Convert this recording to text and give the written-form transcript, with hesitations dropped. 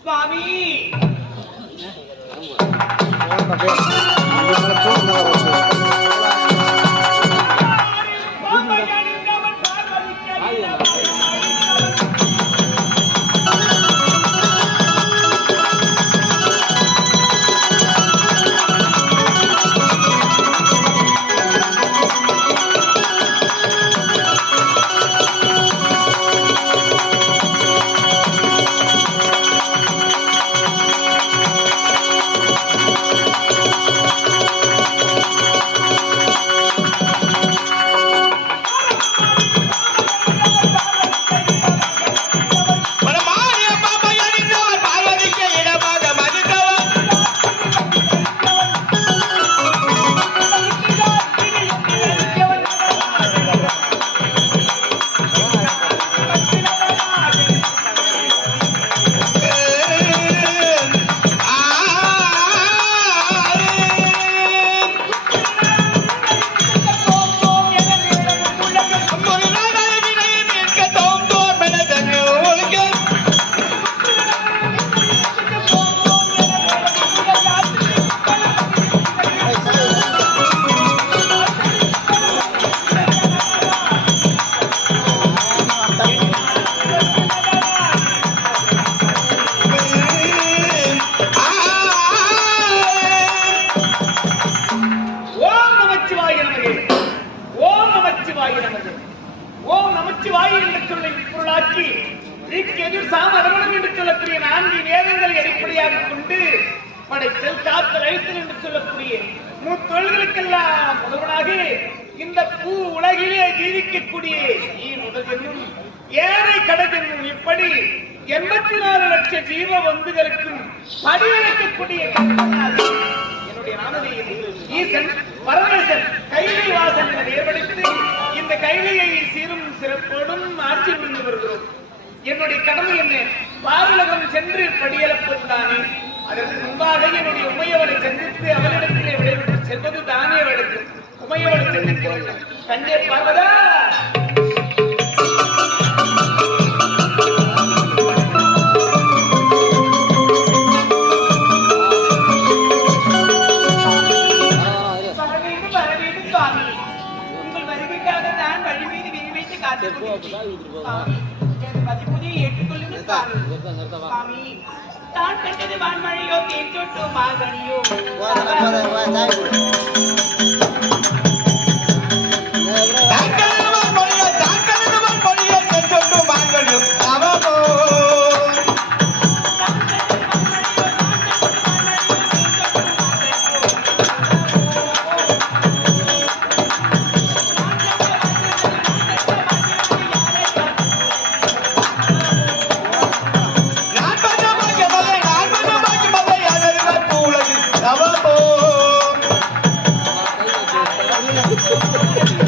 சுவாமி ஓம் நமச்சிவாய என்ற சொல்லை பொருளாக்கி எதிர் சாமதவனம் என்று சொல்லக்கூடிய 4 வேதங்களை அடிப்படையாக கொண்டு படைத்தல் காத்தல் அழித்தல் என்று சொல்லக்கூடிய முத்தொழில்களுக்கெல்லாம் முதல்வனாக இந்த பூ உலகிலே ஜீவிக்கக்கூடிய முதல் என்னும் ஏழை கடஜென்னும் இப்படி 84 லட்சம் ஜீவ வந்துகளுக்கும் படியளிக்கக்கூடிய என்னுடைய நாமதேயம் ஈசன் பரமேசன் கைலை வாசன் ஏற்படுத்தி இந்த கைலையை சீரும் சிறப்போடும் ஆட்சி புரிந்து வருகிறோம். என்னுடைய கடமை என்ன? பாருலகம் சென்று படியளப்பதுதானே. அதற்கு முன்பாக என்னுடைய உமையவரை சந்தித்து அவளிடத்திலே விடைபெற்று செல்வது தானே அவளுக்கு. உமையவரை சந்திக்க வேண்டும். கண்டே பார்வதா தான் கண்டது வான்மழையோ தேச்சோட்டோ மாகனியோ Thank you.